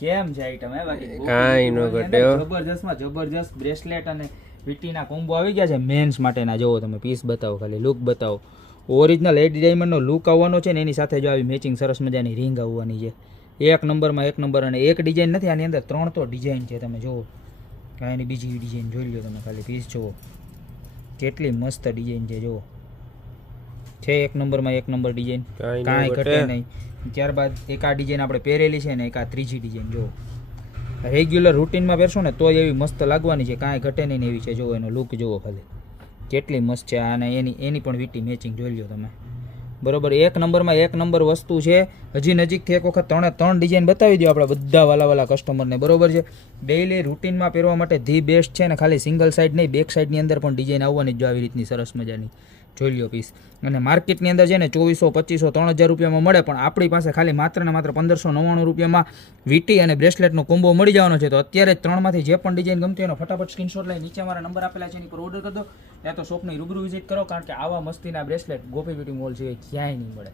કેમ છે આઈટમ હે બાકી કાંઈ નો ઘટે હો. જબરજસ્તમાં જબરજસ્ત બ્રેસલેટ અને વીટીના કોમ્બો આવી ગયા છે મેન્સ માટેના. જોવો તમે પીસ બતાવો, ખાલી લુક બતાવો. ઓરિજિનલ એડી ડાયમંડનો લુક આવવાનો છે ને એની સાથે જો આવી મેચિંગ સરસ મજાની રિંગ આવવાની છે. એક નંબરમાં એક નંબર. અને એક ડિઝાઇન નથી, આની અંદર 3 તો ડિઝાઇન છે. તમે જુઓ કાંઈની બીજી ડિઝાઇન જોઈ લો તમે, ખાલી પીસ જુઓ કેટલી મસ્ત ડિઝાઇન છે. જુઓ છે એક નંબરમાં એક નંબર ડિઝાઇન, કાંઈ ઘટે નહીં. ત્યારબાદ એક આ ડિઝાઇન આપણે પહેરેલી છે ને એક આ ત્રીજી ડિઝાઇન. જુઓ રેગ્યુલર રૂટીનમાં પહેરશો ને તો એવી મસ્ત લાગવાની છે, કાંઈ ઘટે નહીં એવી છે. જુઓ એનો લુક જુઓ ખાલી કેટલી મસ્ત છે. અને એની પણ વીટી મેચિંગ જોઈ લો તમે, બરોબર. એક નંબરમાં એક નંબર વસ્તુ છે. હજી નજીકથી એક વખત 3 ડિઝાઇન બતાવી દો આપણે બધા વાલા કસ્ટમરને, બરોબર છે. ડેઈલી રૂટીનમાં પહેરવા માટે ધી બેસ્ટ છે. ને ખાલી સિંગલ સાઈડ નહીં, બેક સાઈડની અંદર પણ ડિઝાઇન આવવાની જ જો આવી રીતની સરસ મજાની જોઈ લો પીસ. અને માર્કેટની અંદર છે ને 2400 2500 3000 રૂપિયામાં મળે, પણ આપણી પાસે ખાલી માત્ર ને માત્ર 1599 રૂપિયામાં વીટી અને બ્રેસલેટનો કોમ્બો મળી જવાનો છે. તો અત્યારે જ 3માંથી જે પણ ડિઝાઇન ગમતી હોય એનો ફટાફટ સ્ક્રીનશોટ લઈ નીચે મારા નંબર આપેલા છે એની પર ઓર્ડર કરી દો, ત્યાં તો શોપની રૂબરૂ વિઝિટ કરો, કારણ કે આવા મસ્તીના બ્રેસલેટ ગોપી બ્યુટી મોલ છે ક્યાંય નહીં મળે.